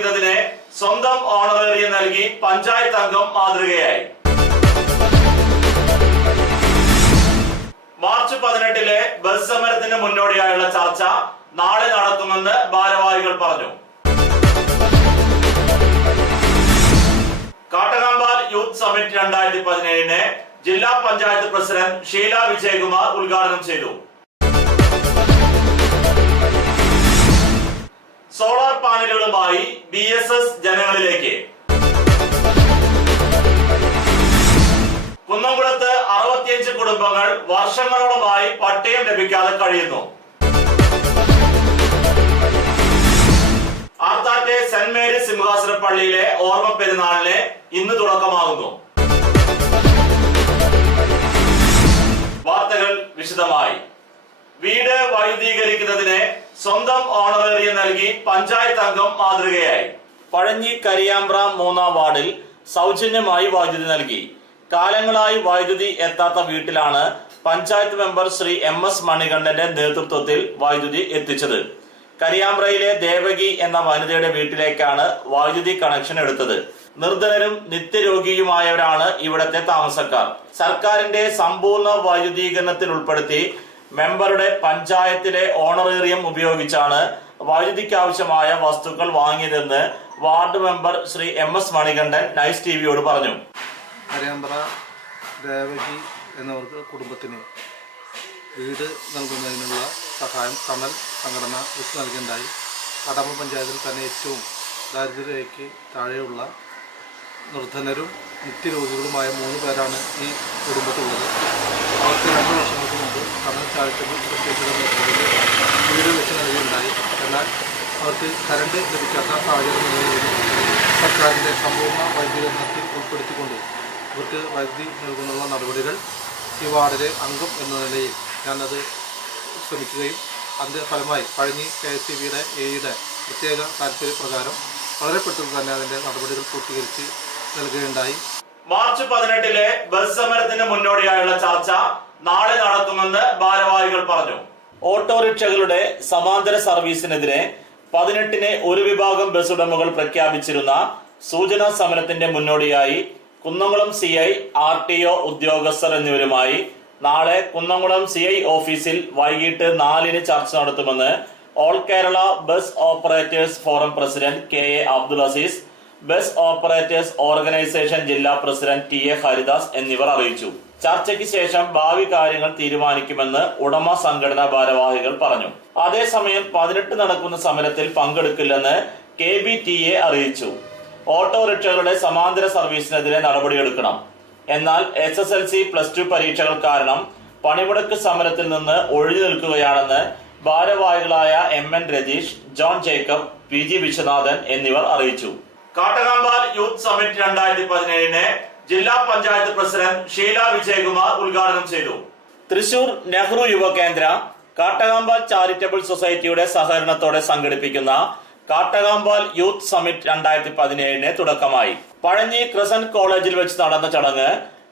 വൈദ്യുതീകരിക്കുന്നതിന് സ്വന്തം ഓണറേറിയം നൽകി പഞ്ചായത്ത് അംഗം മാതൃകയായി. മാർച്ച് 18 ബസ് സമരത്തിന് മുന്നോടിയായുള്ള ചർച്ച നാളെ നടക്കുമെന്ന് ഭാരവാഹികൾ പറഞ്ഞു. കാട്ടകാമ്പാൽ യൂത്ത് സമ്മിറ്റ് 2017 ജില്ലാ പഞ്ചായത്ത് പ്രസിഡന്റ് ഷീല വിജയകുമാർ ഉദ്ഘാടനം ചെയ്തു. സോളാർ പാനലുകളുമായി BSS ജനങ്ങളിലേക്ക്. കുന്നംകുളത്ത് 65 കുടുംബങ്ങൾ വർഷങ്ങളോളമായി പട്ടയം ലഭിക്കാതെ കഴിയുന്നു. ആർത്താറ്റെ സെന്റ് മേരീസ് സിംഹാസന പള്ളിയിലെ ഓർമ്മ പെരുന്നാളിന് ഇന്ന് തുടക്കമാകുന്നു. വാർത്തകൾ വിശദമായി. വീട് വൈദ്യുതീകരിക്കുന്നതിന് സ്വന്തം ഓണറേറിയം നൽകി പഞ്ചായത്ത് അംഗം മാതൃകയായി. പഴഞ്ഞി കരിയാമ്പ്ര 3-ാം വാർഡിൽ സൗജന്യമായി വൈദ്യുതി നൽകി. കാലങ്ങളായി വൈദ്യുതി എത്താത്ത വീട്ടിലാണ് പഞ്ചായത്ത് മെമ്പർ ശ്രീ MS മണികണ്ഠന്റെ നേതൃത്വത്തിൽ വൈദ്യുതി എത്തിച്ചത്. കരിയാമ്പ്രയിലെ ദേവകി എന്ന വനിതയുടെ വീട്ടിലേക്കാണ് വൈദ്യുതി കണക്ഷൻ എടുത്തത്. നിർധനരും നിത്യരോഗിയുമായവരാണ് ഇവിടത്തെ താമസക്കാർ. സർക്കാരിന്റെ സമ്പൂർണ്ണ വൈദ്യുതീകരണത്തിൽ ഉൾപ്പെടുത്തി മെമ്പറുടെ പഞ്ചായത്തിലെ ഓണറേറിയം ഉപയോഗിച്ചാണ് വൈദ്യുതിക്ക് ആവശ്യമായ വസ്തുക്കൾ വാങ്ങിയതെന്ന് ward member Shri MS Manikandan Nice ടിവിയോട് പറഞ്ഞു. കരിയാമ്പ്ര ദേവകി എന്നവർക്ക് കുടുംബത്തിന് വീട് നൽകുന്നതിനുള്ള സഹായം തണൽ സംഘടന വെച്ച് നൽകുകയുണ്ടായി. കാട്ടാമ്പൽ പഞ്ചായത്തിൽ തന്നെ ഏറ്റവും ദാരിദ്ര്യരേഖയ്ക്ക് താഴെയുള്ള നിർധനരും നിത്യരോഗികളുമായ 3 പേരാണ് ഈ കുടുംബത്തിലുള്ളത്. അവർക്ക് 2 വർഷങ്ങൾക്ക് മുമ്പ് തണൽ ചാരിറ്റബിൾ സൊസൈറ്റിയുടെ നേതൃത്വത്തിൽ വീട് വെച്ച് നൽകുകയുണ്ടായി. എന്നാൽ അവർക്ക് കറണ്ട് ലഭിക്കാത്ത സാഹചര്യം നിലനിൽക്കുന്നു. സർക്കാരിൻ്റെ സമ്പൂർണ്ണ വൈദ്യുതീകരണത്തിൽ ഉൾപ്പെടുത്തിക്കൊണ്ട് ഇവർക്ക് വൈദ്യുതി നൽകുന്നുള്ള നടപടികൾ ഈ വാർഡിലെ അംഗം എന്ന നിലയിൽ ഞാനത് ശ്രമിക്കുകയും അതിൻ്റെ ഫലമായി പഴഞ്ഞി KSEBയുടെ AEയുടെ പ്രത്യേക താല്പര്യപ്രകാരം വളരെ പെട്ടെന്ന് തന്നെ അതിൻ്റെ നടപടികൾ പൂർത്തീകരിച്ച് നൽകുകയുണ്ടായി. മാർച്ച് 18 ബസ് സമരത്തിന് മുന്നോടിയായുള്ള ചർച്ച നാളെ നടക്കുമെന്ന് ഭാരവാഹികൾ പറഞ്ഞു. ഓട്ടോറിക്ഷകളുടെ സമാന്തര സർവീസിനെതിരെ 18 ഒരു വിഭാഗം ബസ് ഉടമകൾ പ്രഖ്യാപിച്ചിരുന്ന സൂചനാ സമരത്തിന്റെ മുന്നോടിയായി കുന്നംകുളം CI RTO ഉദ്യോഗസ്ഥർ എന്നിവരുമായി നാളെ കുന്നംകുളം CI ഓഫീസിൽ വൈകിട്ട് 4-ന് ചർച്ച നടത്തുമെന്ന് all Kerala bus operators forum president KA Abdul Azeez, bus operators organisation ജില്ലാ പ്രസിഡന്റ് TA ഹരിദാസ് എന്നിവർ അറിയിച്ചു. ചർച്ചയ്ക്ക് ശേഷം ഭാവി കാര്യങ്ങൾ തീരുമാനിക്കുമെന്ന് ഉടമ സംഘടനാ ഭാരവാഹികൾ പറഞ്ഞു. അതേസമയം 18 നടക്കുന്ന സമരത്തിൽ പങ്കെടുക്കില്ലെന്ന് KBTA അറിയിച്ചു. ഓട്ടോറിക്ഷകളുടെ സമാന്തര സർവീസിനെതിരെ നടപടിയെടുക്കണം. എന്നാൽ SSLC+2 പരീക്ഷകൾ കാരണം പണിമുടക്ക് സമരത്തിൽ നിന്ന് ഒഴിഞ്ഞു നിൽക്കുകയാണെന്ന് ഭാരവാഹികളായ MN Ratheesh, John Jacob, PG Viswanathan എന്നിവർ അറിയിച്ചു. കാട്ടകാമ്പാൽ യൂത്ത് സമ്മിറ്റ് 2017 ജില്ലാ പഞ്ചായത്ത് പ്രസിഡന്റ് ഷീല വിജയകുമാർ ഉദ്ഘാടനം ചെയ്തു. തൃശൂർ നെഹ്റു യുവകേന്ദ്ര, കാട്ടകാമ്പാൽ ചാരിറ്റബിൾ സൊസൈറ്റിയുടെ സഹകരണത്തോടെ സംഘടിപ്പിക്കുന്ന കാട്ടകാമ്പാൽ യൂത്ത് സമ്മിറ്റ് 2017 തുടക്കമായി. പഴഞ്ഞി ക്രസന്റ് കോളേജിൽ വെച്ച് നടന്ന ചടങ്ങ്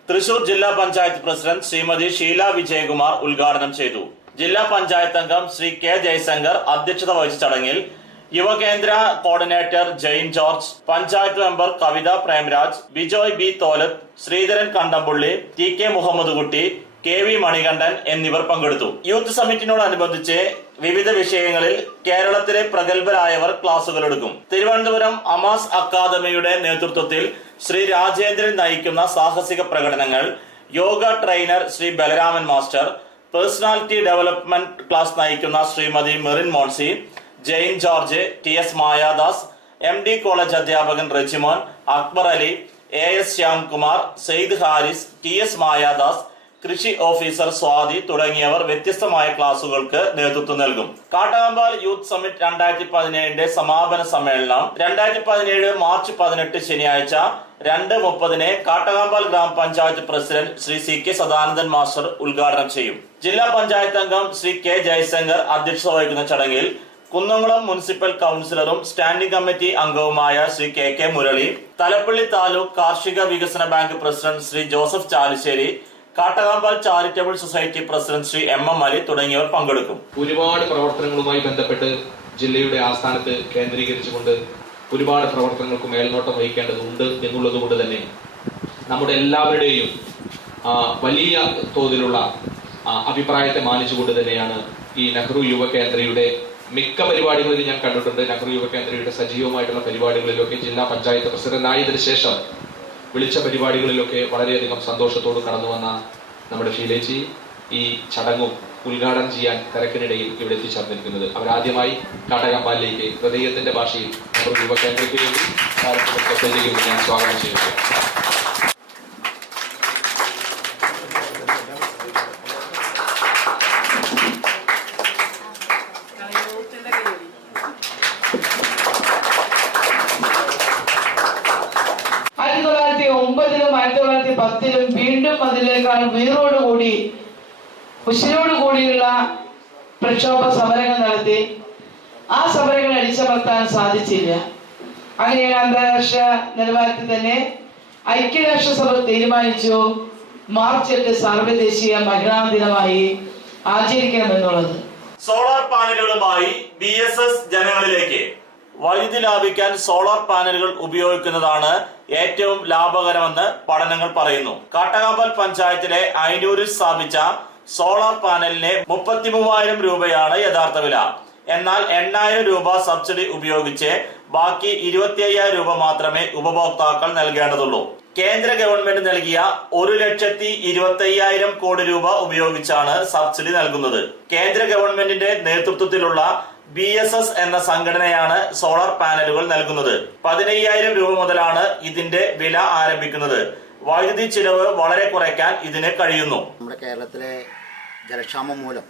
തൃശൂർ ജില്ലാ പഞ്ചായത്ത് പ്രസിഡന്റ് ശ്രീമതി ഷീല വിജയകുമാർ ഉദ്ഘാടനം ചെയ്തു. ജില്ലാ പഞ്ചായത്ത് അംഗം ശ്രീ K ജയശങ്കർ അധ്യക്ഷത വഹിച്ച ചടങ്ങിൽ Yuvakendra coordinator Jain George, panchayat member Kavitha Premraj, Bijoy B Tholath, Sreedharan Kandampully, TK Muhammad Kutty, KV Manikandan എന്നിവർ പങ്കെടുത്തു. യൂത്ത് സമ്മിറ്റിനോടനുബന്ധിച്ച് വിവിധ വിഷയങ്ങളിൽ കേരളത്തിലെ പ്രഗത്ഭരായവർ ക്ലാസുകൾ എടുക്കും. തിരുവനന്തപുരം അമാസ് അക്കാദമിയുടെ നേതൃത്വത്തിൽ ശ്രീ രാജേന്ദ്രൻ നയിക്കുന്ന സാഹസിക പ്രകടനങ്ങൾ, yoga trainer Shri Balaraman master, personality development class നയിക്കുന്ന Shrimati Merin Monsi, Jain George, TS Mayadas, MD college അധ്യാപകൻ റെജിമോൻ, അക്ബർ അലി, AS ശ്യാംകുമാർ, സെയ്ദ് ഹാരിസ്, TS മായാദാസ്, കൃഷി ഓഫീസർ സ്വാതി തുടങ്ങിയവർ വ്യത്യസ്തമായ ക്ലാസുകൾക്ക് നേതൃത്വം നൽകും. കാട്ടകാമ്പാൽ യൂത്ത് സമ്മിറ്റ് 2017 സമാപന സമ്മേളനം 2017 മാർച്ച് 18 ശനിയാഴ്ച 2:30 കാട്ടകാമ്പാൽ ഗ്രാമപഞ്ചായത്ത് president Shri CK Sadanandan master ഉദ്ഘാടനം ചെയ്യും. ജില്ലാ പഞ്ചായത്ത് അംഗം ശ്രീ K ജയശങ്കർ അധ്യക്ഷത വഹിക്കുന്ന ചടങ്ങിൽ കുന്നംകുളം മുനിസിപ്പൽ കൌൺസിലറും സ്റ്റാൻഡിംഗ് കമ്മിറ്റി അംഗവുമായ ശ്രീ KK മുരളി, തലപ്പള്ളി താലൂക്ക് കാർഷിക വികസന bank president Shri Joseph Chalissery, Kattakampal charitable society president Shri MM Ali തുടങ്ങിയവർ പങ്കെടുക്കും. ഒരുപാട് പ്രവർത്തനങ്ങളുമായി ബന്ധപ്പെട്ട് ജില്ലയുടെ ആസ്ഥാനത്ത് കേന്ദ്രീകരിച്ചുകൊണ്ട് ഒരുപാട് പ്രവർത്തനങ്ങൾക്ക് മേൽനോട്ടം വഹിക്കേണ്ടതുണ്ട് എന്നുള്ളതുകൊണ്ട് തന്നെ നമ്മുടെ എല്ലാവരുടെയും വലിയ തോതിലുള്ള അഭിപ്രായത്തെ മാനിച്ചുകൊണ്ട് തന്നെയാണ് ഈ നെഹ്റു യുവ കേന്ദ്രയുടെ മിക്ക പരിപാടികളിൽ ഞാൻ കണ്ടിട്ടുണ്ട്. നെഹ്റു യുവ കേന്ദ്രയുടെ സജീവമായിട്ടുള്ള പരിപാടികളിലൊക്കെ ജില്ലാ പഞ്ചായത്ത് പ്രസിഡന്റ് ആയതിനു ശേഷം വിളിച്ച പരിപാടികളിലൊക്കെ വളരെയധികം സന്തോഷത്തോട് കടന്നു വന്ന നമ്മുടെ ഷീലേച്ചി ഈ ചടങ്ങും ഉദ്ഘാടനം ചെയ്യാൻ തിരക്കിനിടയിൽ ഇവിടെ എത്തിച്ചേർന്നിരിക്കുന്നത്. അവരാദ്യമായി കാട്ടകമ്പാലിലേക്ക് ഹൃദയത്തിന്റെ ഭാഷയിൽ നെഹ്റു യുവ കേന്ദ്രയ്ക്ക് വേണ്ടി ഞാൻ സ്വാഗതം ചെയ്യുന്നു. വീണ്ടും അതിനേക്കാൾ വീറോടുകൂടി ഉശിരോടുകൂടിയുള്ള പ്രക്ഷോഭ സമരങ്ങൾ നടത്തി ആ സമരങ്ങൾ അടിച്ചമർത്താൻ സാധിച്ചില്ല. അങ്ങനെയാണ് അന്താരാഷ്ട്ര നിലവാരത്തിൽ തന്നെ ഐക്യരാഷ്ട്രസഭ തീരുമാനിച്ചു മാർച്ച് 8 സാർവദേശീയ മഹിളാ ദിനമായി ആചരിക്കണമെന്നുള്ളത്. സോളാർ പാനലുകളുമായി BSS ജനങ്ങളിലേക്ക്. വൈദ്യുതി ലാഭിക്കാൻ സോളാർ പാനലുകൾ ഉപയോഗിക്കുന്നതാണ് ഏറ്റവും ലാഭകരമെന്ന് പഠനങ്ങൾ പറയുന്നു. കാട്ടകമ്പാൽ പഞ്ചായത്തിലെ അയനൂരിൽ സ്ഥാപിച്ച സോളാർ പാനലിന് 33,000 രൂപയാണ് യഥാർത്ഥ വില. എന്നാൽ 8,000 രൂപ സബ്സിഡി ഉപയോഗിച്ച് ബാക്കി 25,000 രൂപ മാത്രമേ ഉപഭോക്താക്കൾ നൽകേണ്ടതുള്ളൂ. കേന്ദ്ര ഗവൺമെന്റ് നൽകിയ 1,25,000 കോടി രൂപ ഉപയോഗിച്ചാണ് സബ്സിഡി നൽകുന്നത്. കേന്ദ്ര ഗവൺമെന്റിന്റെ നേതൃത്വത്തിലുള്ള BSS എന്ന സംഘടനയാണ് സോളാർ പാനലുകൾ നൽകുന്നത്. 15,000 രൂപ മുതലാണ് ഇതിന്റെ വില ആരംഭിക്കുന്നത്. വൈദ്യുതി ചിലവ് വളരെ കുറയ്ക്കാൻ ഇതിന് കഴിയുന്നു. നമ്മുടെ കേരളത്തിലെ ജലക്ഷാമം മൂലം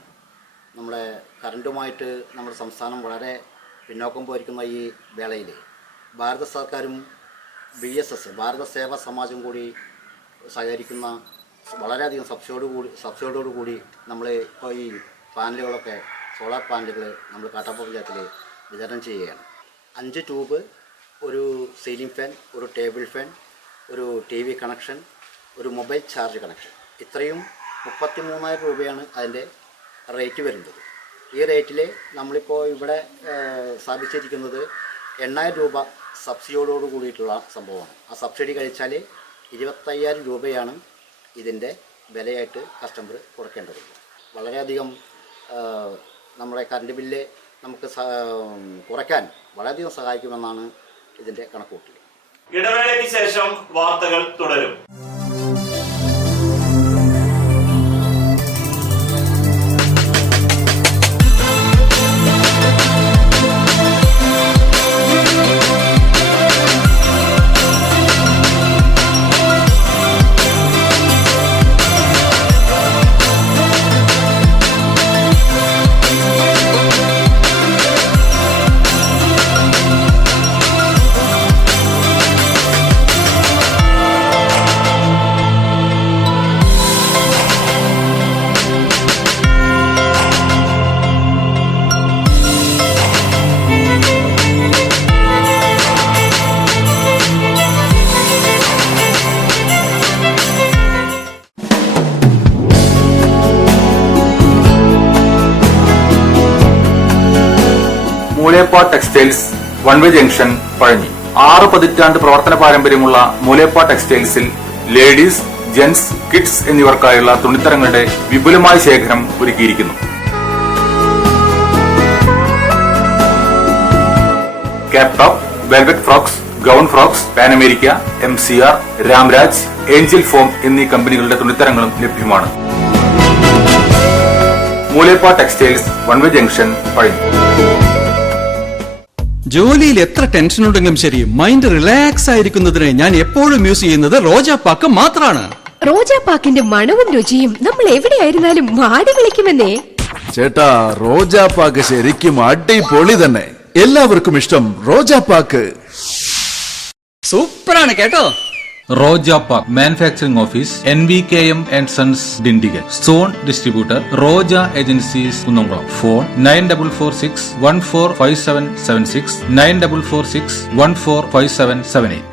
നമ്മുടെ കറണ്ടുമായിട്ട് നമ്മുടെ സംസ്ഥാനം വളരെ പിന്നോക്കം പോയിരിക്കുന്ന ഈ വേളയിൽ ഭാരത സർക്കാരും BSS ഭാരത സേവാ സമാജം കൂടി സഹകരിക്കുന്ന വളരെയധികം സബ്സിഡിയോടുകൂടി നമ്മൾ ഇപ്പോൾ ഈ പാനലുകളൊക്കെ സോളാർ പാനലുകൾ നമ്മൾ കാട്ടാപ്പ പഞ്ചായത്തിൽ വിതരണം ചെയ്യുകയാണ്. 5 ട്യൂബ്, ഒരു സീലിംഗ് ഫാൻ, ഒരു ടേബിൾ ഫാൻ, ഒരു TV കണക്ഷൻ, ഒരു മൊബൈൽ ചാർജ് കണക്ഷൻ, ഇത്രയും 33,000 രൂപയാണ് അതിൻ്റെ റേറ്റ് വരുന്നത്. ഈ റേറ്റിൽ നമ്മളിപ്പോൾ ഇവിടെ സ്ഥാപിച്ചിരിക്കുന്നത് 8,000 രൂപ സബ്സിഡിയോട് കൂടിയിട്ടുള്ള സംഭവമാണ്. ആ സബ്സിഡി കഴിച്ചാൽ 25,000 രൂപയാണ് ഇതിൻ്റെ വിലയായിട്ട് കസ്റ്റമർ കൊടുക്കേണ്ടതുള്ളൂ. വളരെയധികം നമ്മുടെ കറണ്ട് ബില്ല് നമുക്ക് കുറയ്ക്കാൻ വളരെയധികം സഹായിക്കുമെന്നാണ് ഇതിൻ്റെ കണക്കുകൂട്ടൽ. ഇടവേളയ്ക്ക് ശേഷം വാർത്തകൾ തുടരും. മൂലേപ്പ ടെക്സ്റ്റൈൽസ് വൺവേ ജംഗ്ഷൻ പഴഞ്ഞി. 6 പതിറ്റാണ്ട് പ്രവർത്തന പാരമ്പര്യമുള്ള മൂലേപ്പ ടെക്സ്റ്റൈൽസിൽ ലേഡീസ്, ജെന്റ്സ്, കിഡ്സ് എന്നിവർക്കായുള്ള തുണിത്തരങ്ങളുടെ വിപുലമായ ശേഖരം ഒരുക്കിയിരിക്കുന്നു. Cap top, velvet frocks, gown frocks, pan America, MCR, Ramraj, Angel form എന്നീ കമ്പനികളുടെ തുണിത്തരങ്ങളും ലഭ്യമാണ്. മൂലേപ്പ ടെക്സ്റ്റൈൽസ് വൺവേ ജംഗ്ഷൻ പഴഞ്ഞി. ജോലിയിൽ എത്ര ടെൻഷൻ ഉണ്ടെങ്കിലും ശരി, മൈൻഡ് റിലാക്സ് ആയിരിക്കുന്നതിന് ഞാൻ എപ്പോഴും യൂസ് ചെയ്യുന്നത് റോജാപ്പാക്ക് മാത്രമാണ്. റോജാപ്പാക്കിന്റെ മണവും രുചിയും നമ്മൾ എവിടെയായിരുന്നാലും മാടി വിളിക്കുമെന്നേ. ചേട്ടാ, റോജാപ്പാക്ക് ശരിക്കും അടിപൊളി തന്നെ. എല്ലാവർക്കും ഇഷ്ടം റോജാപ്പാക്ക്. സൂപ്പറാണ് കേട്ടോ. Roja Manufacturing Office, NVKM and Sons, Dindigal. Zone Distributor, Roja Agencies, Kunnamkuളം. Phone 9446 145776 9446 145778.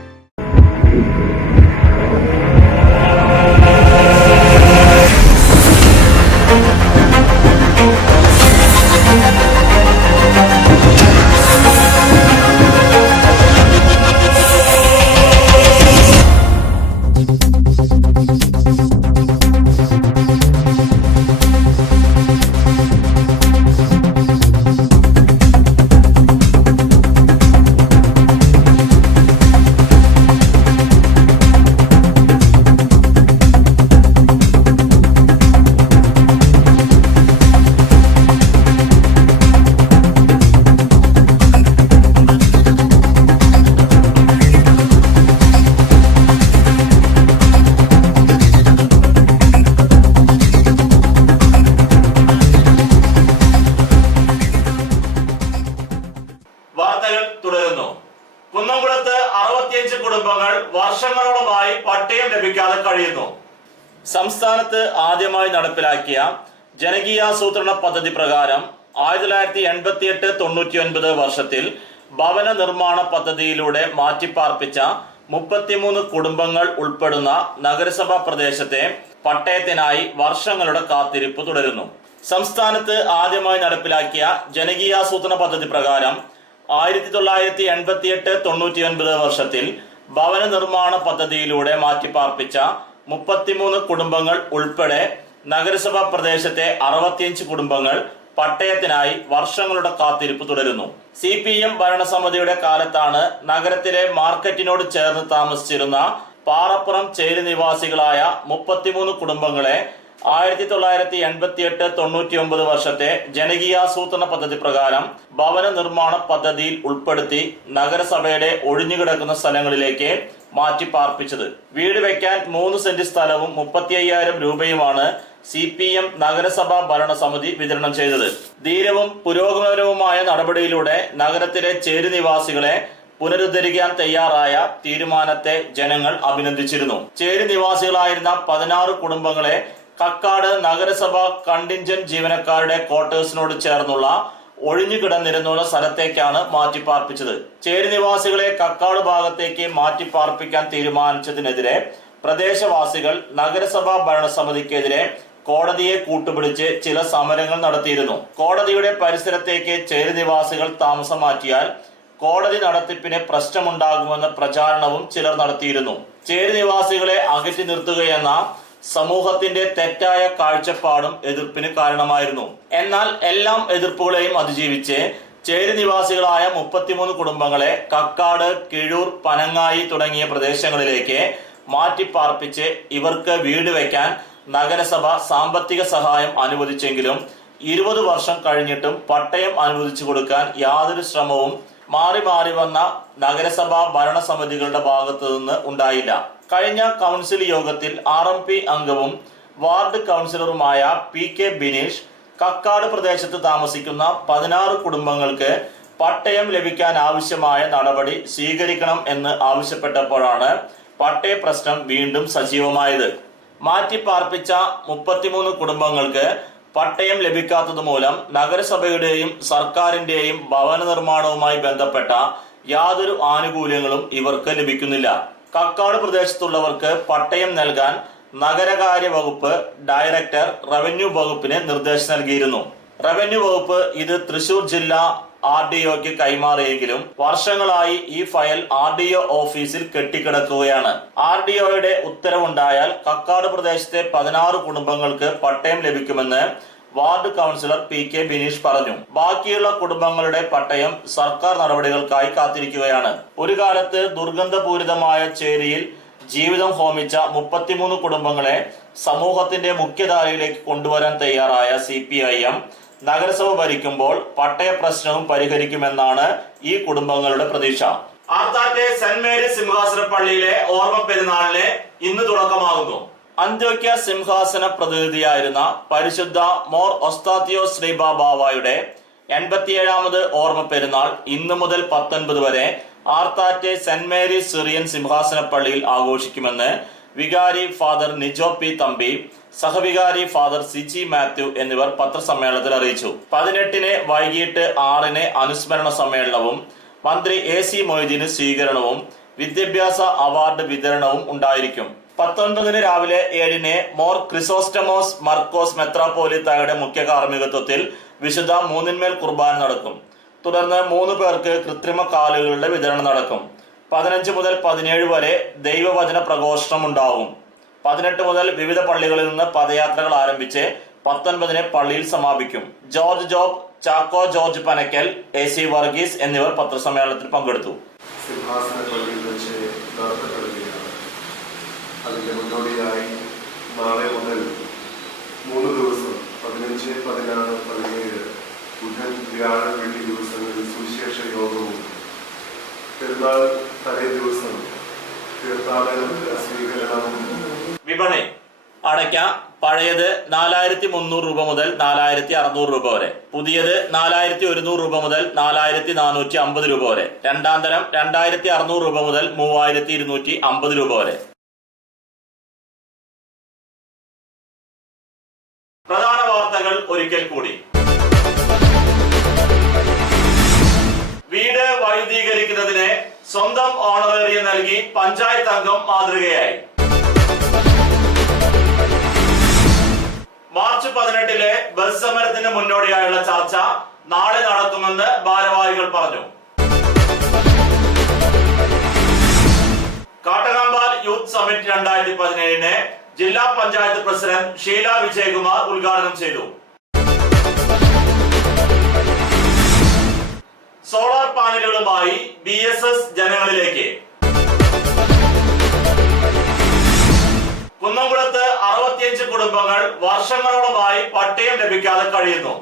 കുന്നംകുളത്ത് 65 കുടുംബങ്ങൾ വർഷങ്ങളോളമായി പട്ടയം ലഭിക്കാതെ കഴിയുന്നു. സംസ്ഥാനത്ത് ആദ്യമായി നടപ്പിലാക്കിയ ജനകീയാസൂത്രണ പദ്ധതി പ്രകാരം 1988-99 വർഷത്തിൽ ഭവന നിർമ്മാണ പദ്ധതിയിലൂടെ മാറ്റിപ്പാർപ്പിച്ച 33 കുടുംബങ്ങൾ ഉൾപ്പെടുന്ന നഗരസഭാ പ്രദേശത്തെ പട്ടയത്തിനായി വർഷങ്ങളുടെ കാത്തിരിപ്പ് തുടരുന്നു. സംസ്ഥാനത്ത് ആദ്യമായി നടപ്പിലാക്കിയ ജനകീയാസൂത്രണ പദ്ധതി പ്രകാരം 1988-99 വർഷത്തിൽ ഭവന നിർമ്മാണ പദ്ധതിയിലൂടെ മാറ്റിപ്പാർപ്പിച്ച 33 കുടുംബങ്ങൾ ഉൾപ്പെടെ നഗരസഭാ പ്രദേശത്തെ 65 കുടുംബങ്ങൾ പട്ടയത്തിനായി വർഷങ്ങളുടെ കാത്തിരിപ്പ് തുടരുന്നു. CPM ഭരണസമിതിയുടെ കാലത്താണ് നഗരത്തിലെ മാർക്കറ്റിനോട് ചേർന്ന് താമസിച്ചിരുന്ന പാറപ്പുറം ചേരി നിവാസികളായ 33 കുടുംബങ്ങളെ 1988-99 വർഷത്തെ ജനകീയാസൂത്രണ പദ്ധതി പ്രകാരം ഭവന നിർമ്മാണ പദ്ധതിയിൽ ഉൾപ്പെടുത്തി നഗരസഭയുടെ ഒഴിഞ്ഞുകിടക്കുന്ന സ്ഥലങ്ങളിലേക്ക് മാറ്റി പാർപ്പിച്ചത്. വീട് വെക്കാൻ 3 സെന്റ് സ്ഥലവും 35,000 രൂപയുമാണ് CPM നഗരസഭാ ഭരണസമിതി വിതരണം ചെയ്തത്. ധീരവും പുരോഗമനവുമായ നടപടിയിലൂടെ നഗരത്തിലെ ചേരി നിവാസികളെ പുനരുദ്ധരിക്കാൻ തയ്യാറായ തീരുമാനത്തെ ജനങ്ങൾ അഭിനന്ദിച്ചിരുന്നു. ചേരി നിവാസികളായിരുന്ന 16 കുടുംബങ്ങളെ കക്കാട് നഗരസഭ കണ്ടിൻജന്റ് ജീവനക്കാരുടെ ക്വാർട്ടേഴ്സിനോട് ചേർന്നുള്ള ഒഴിഞ്ഞുകിടന്നിരുന്നുള്ള സ്ഥലത്തേക്കാണ് മാറ്റിപ്പാർപ്പിച്ചത്. ചേരി നിവാസികളെ കക്കാട് ഭാഗത്തേക്ക് മാറ്റിപ്പാർപ്പിക്കാൻ തീരുമാനിച്ചതിനെതിരെ പ്രദേശവാസികൾ നഗരസഭാ ഭരണസമിതിക്കെതിരെ കോടതിയെ കൂട്ടുപിടിച്ച് ചില സമരങ്ങൾ നടത്തിയിരുന്നു. കോടതിയുടെ പരിസരത്തേക്ക് ചേരി നിവാസികൾ താമസം മാറ്റിയാൽ കോടതി നടത്തിപ്പിന് പ്രശ്നമുണ്ടാകുമെന്ന പ്രചാരണവും ചിലർ നടത്തിയിരുന്നു. ചേരി നിവാസികളെ അകറ്റി നിർത്തുകയെന്ന സമൂഹത്തിന്റെ തെറ്റായ കാഴ്ചപ്പാടും എതിർപ്പിന് കാരണമായിരുന്നു. എന്നാൽ എല്ലാ എതിർപ്പുകളെയും അതിജീവിച്ച് ചേരി നിവാസികളായ 33 കുടുംബങ്ങളെ കക്കാട്, കിഴൂർ, പനങ്ങായി തുടങ്ങിയ പ്രദേശങ്ങളിലേക്ക് മാറ്റിപ്പാർപ്പിച്ച് ഇവർക്ക് വീട് വെക്കാൻ നഗരസഭ സാമ്പത്തിക സഹായം അനുവദിച്ചെങ്കിലും 20 വർഷം കഴിഞ്ഞിട്ടും പട്ടയം അനുവദിച്ചു കൊടുക്കാൻ യാതൊരു ശ്രമവും മാറി മാറി വന്ന നഗരസഭാ ഭരണസമിതികളുടെ ഭാഗത്തു നിന്ന് ഉണ്ടായില്ല. കഴിഞ്ഞ കൗൺസിൽ യോഗത്തിൽ RMP അംഗവും വാർഡ് കൗൺസിലറുമായ PK ബിനീഷ് കക്കാട് പ്രദേശത്ത് താമസിക്കുന്ന 16 കുടുംബങ്ങൾക്ക് പട്ടയം ലഭിക്കാൻ ആവശ്യമായ നടപടി സ്വീകരിക്കണം എന്ന് ആവശ്യപ്പെട്ടപ്പോഴാണ് പട്ടയ പ്രശ്നം വീണ്ടും സജീവമായത്. മാറ്റിപ്പാർപ്പിച്ച 33 കുടുംബങ്ങൾക്ക് പട്ടയം ലഭിക്കാത്തത് മൂലം നഗരസഭയുടെയും സർക്കാരിന്റെയും ഭവന നിർമ്മാണവുമായി ബന്ധപ്പെട്ട യാതൊരു ആനുകൂല്യങ്ങളും ഇവർക്ക് ലഭിക്കുന്നില്ല. കക്കാട് പ്രദേശത്തുള്ളവർക്ക് പട്ടയം നൽകാൻ നഗരകാര്യ വകുപ്പ് ഡയറക്ടർ റവന്യൂ വകുപ്പിന് നിർദ്ദേശം നൽകിയിരുന്നു. റവന്യൂ വകുപ്പ് ഇത് തൃശൂർ ജില്ലാ RDOക്ക് കൈമാറിയെങ്കിലും വർഷങ്ങളായി ഈ ഫയൽ RDO ഓഫീസിൽ കെട്ടിക്കിടക്കുകയാണ്. RDOയുടെ ഉത്തരവുണ്ടായാൽ കക്കാട് പ്രദേശത്തെ 16 കുടുംബങ്ങൾക്ക് പട്ടയം ലഭിക്കുമെന്ന് വാർഡ് കൗൺസിലർ PK ബിനീഷ് പറഞ്ഞു. ബാക്കിയുള്ള കുടുംബങ്ങളുടെ പട്ടയം സർക്കാർ നടപടികൾക്കായി കാത്തിരിക്കുകയാണ്. ഒരു കാലത്ത് ദുർഗന്ധപൂരിതമായ ചേരിയിൽ ജീവിതം ഹോമിച്ച 33 കുടുംബങ്ങളെ സമൂഹത്തിന്റെ മുഖ്യധാരയിലേക്ക് കൊണ്ടുവരാൻ തയ്യാറായ CPIM നഗരസഭ ഭരിക്കുമ്പോൾ പട്ടയ പ്രശ്നവും പരിഹരിക്കുമെന്നാണ് ഈ കുടുംബങ്ങളുടെ പ്രതീക്ഷ. ആർത്താറ്റെ സെന്റ് മേരീസ് സിംഹാസന പള്ളിയിലെ ഓർമ്മ പെരുന്നാളിന് ഇന്ന് തുടക്കമാകുന്നു. അന്ത്യോക്യ സിംഹാസന പ്രതിനിധിയായിരുന്ന പരിശുദ്ധ മോർ ഒസ്താത്തിയോസ് ശ്രീബാ ബാവായുടെ 87ാമത് ഓർമ്മ പെരുന്നാൾ ഇന്ന് മുതൽ 19 വരെ ആർത്താറ്റെ സെന്റ് മേരീസ് സിറിയൻ സിംഹാസന പള്ളിയിൽ ആഘോഷിക്കുമെന്ന് വികാരി ഫാദർ നിജോ പി തമ്പി, സഹവികാരി ഫാദർ സിജി മാത്യു എന്നിവർ പത്രസമ്മേളനത്തിൽ അറിയിച്ചു. 18-ന് വൈകിട്ട് 6-ന് അനുസ്മരണ സമ്മേളനവും മന്ത്രി AC മൊയ്തീന് സ്വീകരണവും വിദ്യാഭ്യാസ അവാർഡ് വിതരണവും ഉണ്ടായിരിക്കും. 19-ന് രാവിലെ 7-ന് മോർ ക്രിസോസ്റ്റമോസ് മർക്കോസ് മെത്രാപ്പോലിത്തായുടെ മുഖ്യ കാർമ്മികത്വത്തിൽ വിശുദ്ധ മൂന്നിന്മേൽ കുർബാന നടക്കും. തുടർന്ന് 3 പേർക്ക് കൃത്രിമ കാലുകളുടെ വിതരണം നടക്കും. 15 മുതൽ 17 വരെ ദൈവവചന പ്രഘോഷണം ഉണ്ടാവും. 18 മുതൽ വിവിധ പള്ളികളിൽ നിന്ന് പദയാത്രകൾ ആരംഭിച്ച് 19-ന് പള്ളിയിൽ സമാപിക്കും. George job, Chacko George Panakkal, AC Varghese എന്നിവർ പത്രസമ്മേളനത്തിൽ പങ്കെടുത്തു. സിംഹാസന പള്ളിയിൽ വെച്ച് നടത്തപ്പെടുകയാണ്. അതിന്റെ മുന്നോടിയായി നാളെ മുതൽ 3 ദിവസം 15, 16, 17 ബുധൻ, വ്യാഴം, വെള്ളി ദിവസങ്ങളിൽ സുവിശേഷ യോഗവും പെരുന്നാൾ തലേ ദിവസം തീർത്ഥാടന സ്വീകരണവും. വിപണി അടയ്ക്ക പഴയത് 4300 രൂപ മുതൽ 4600 രൂപ വരെ, പുതിയത് 4100 രൂപ മുതൽ 4450 രൂപ വരെ, രണ്ടാം തരം 2600 രൂപ മുതൽ 3250 രൂപ വരെ. പ്രധാന വാർത്തകൾ ഒരിക്കൽ കൂടി. വീട് വൈദ്യുതീകരിക്കുന്നതിന് സ്വന്തം ഓണറേറിയം നൽകി പഞ്ചായത്ത് അംഗം മാതൃകയായി. മാർച്ച് 18 ബസ് സമരത്തിന് മുന്നോടിയായുള്ള ചർച്ച നാളെ നടത്തുമെന്ന് ഭാരവാഹികൾ പറഞ്ഞു. കാട്ടകമ്പാൽ യൂത്ത് സമ്മിറ്റ് 2017 ജില്ലാ പഞ്ചായത്ത് പ്രസിഡന്റ് ഷീല വിജയകുമാർ ഉദ്ഘാടനം ചെയ്തു. സോളാർ പാനലുകളുമായി BSS ജനങ്ങളിലേക്ക്. കുന്നംകുളത്ത് 65 കുടുംബങ്ങൾ വർഷങ്ങളോളമായി പട്ടയം ലഭിക്കാതെ കഴിയുന്നു.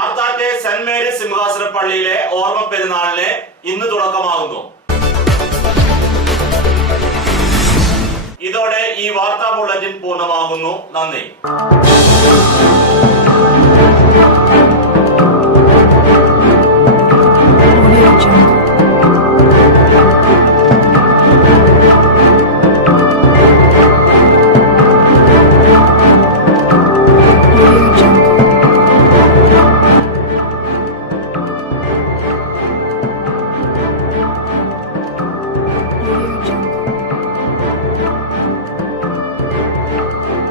ആർത്താറ്റെ സെന്റ് മേരീസ് സിംഹാസന പള്ളിയിലെ ഓർമ്മ പെരുന്നാളിന് ഇന്ന് തുടക്കമാകുന്നു. ഇതോടെ ഈ വാർത്താ ബുള്ളറ്റിൻ പൂർണ്ണമാകുന്നു. നന്ദി. Audio Jungle.